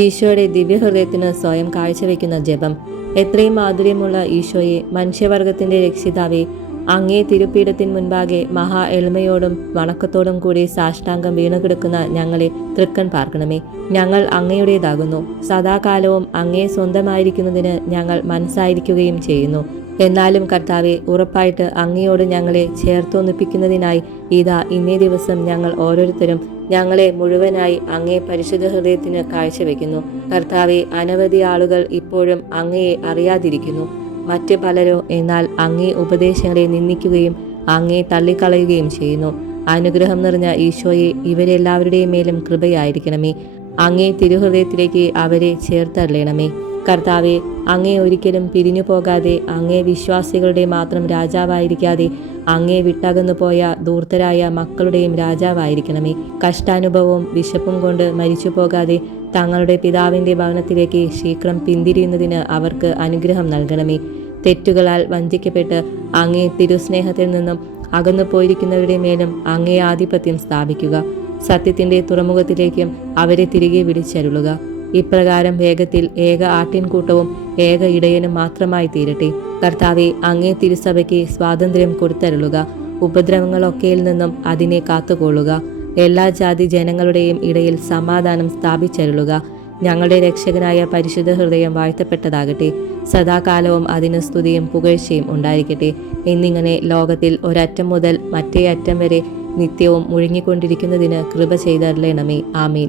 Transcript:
ഈശോയുടെ ദിവ്യഹൃദയത്തിന് സ്വയം കാഴ്ചവെക്കുന്ന ജപം. എത്രയും മാധുര്യമുള്ള ഈശോയെ മനുഷ്യവർഗത്തിന്റെ രക്ഷിതാവെ അങ്ങേ തിരുപ്പീഠത്തിൻ മുൻപാകെ മഹാ എളിമയോടും വണക്കത്തോടും കൂടി സാഷ്ടാംഗം വീണുകിടക്കുന്ന ഞങ്ങളെ തൃക്കൺ പാർക്കണമേ. ഞങ്ങൾ അങ്ങയുടേതാകുന്നു. സദാകാലവും അങ്ങേ സ്വന്തമായിരിക്കുന്നതിന് ഞങ്ങൾ മനസ്സായിരിക്കുകയും ചെയ്യുന്നു. എന്നാലും കർത്താവെ ഉറപ്പായിട്ട് അങ്ങയോട് ഞങ്ങളെ ചേർത്തൊന്നിപ്പിക്കുന്നതിനായി ഇതാ ഇന്നേ ദിവസം ഞങ്ങൾ ഓരോരുത്തരും ഞങ്ങളെ മുഴുവനായി അങ്ങേ പരിശുദ്ധ ഹൃദയത്തിന് കാഴ്ചവെക്കുന്നു. കർത്താവെ അനവധി ആളുകൾ ഇപ്പോഴും അങ്ങയെ അറിയാതിരിക്കുന്നു. മറ്റ് പലരോ എന്നാൽ അങ്ങേ ഉപദേശങ്ങളെ നിന്ദിക്കുകയും അങ്ങേ തള്ളിക്കളയുകയും ചെയ്യുന്നു. അനുഗ്രഹം നിറഞ്ഞ ഈശോയെ ഇവരെല്ലാവരുടെയും മേലും കൃപയായിരിക്കണമേ. അങ്ങേ തിരുഹൃദയത്തിലേക്ക് അവരെ ചേർത്തള്ളണമേ കർത്താവെ അങ്ങേ ഒരിക്കലും പിരിഞ്ഞു പോകാതെ അങ്ങേ വിശ്വാസികളുടെ മാത്രം രാജാവായിരിക്കാതെ അങ്ങേ വിട്ടകന്നു പോയ ദൂർത്തരായ മക്കളുടെയും രാജാവായിരിക്കണമേ. കഷ്ടാനുഭവവും വിശപ്പും കൊണ്ട് മരിച്ചു പോകാതെ തങ്ങളുടെ പിതാവിന്റെ ഭവനത്തിലേക്ക് ശീഘ്രം പിന്തിരിയുന്നതിന് അവർക്ക് അനുഗ്രഹം നൽകണമേ. തെറ്റുകളാൽ വഞ്ചിക്കപ്പെട്ട് അങ്ങേ തിരുസ്നേഹത്തിൽ നിന്നും അകന്നു പോയിരിക്കുന്നവരുടെ മേലും അങ്ങേ ആധിപത്യം സ്ഥാപിക്കുക. സത്യത്തിന്റെ തുറമുഖത്തിലേക്കും അവരെ തിരികെ വിളിച്ചരുളുക. ഇപ്രകാരം വേഗത്തിൽ ഏക ആട്ടിൻകൂട്ടവും ഏക ഇടയനും മാത്രമായി തീരട്ടെ. കർത്താവെ അങ്ങേ തിരുസഭയ്ക്ക് സ്വാതന്ത്ര്യം കൊടുത്തരുളുക. ഉപദ്രവങ്ങളൊക്കെയിൽ നിന്നും അതിനെ കാത്തുകൊള്ളുക. എല്ലാ ജാതി ജനങ്ങളുടെയും ഇടയിൽ സമാധാനം സ്ഥാപിച്ചരുളുക. ഞങ്ങളുടെ രക്ഷകനായ പരിശുദ്ധ ഹൃദയം വാഴ്ത്തപ്പെട്ടതാകട്ടെ. സദാകാലവും അതിന് സ്തുതിയും പുകഴ്ചയും ഉണ്ടായിരിക്കട്ടെ. എന്നിങ്ങനെ ലോകത്തിൽ ഒരറ്റം മുതൽ മറ്റേ അറ്റം വരെ നിത്യവും മുഴുങ്ങിക്കൊണ്ടിരിക്കുന്നതിന് കൃപ ചെയ്തരലേണമേ ആമീൻ.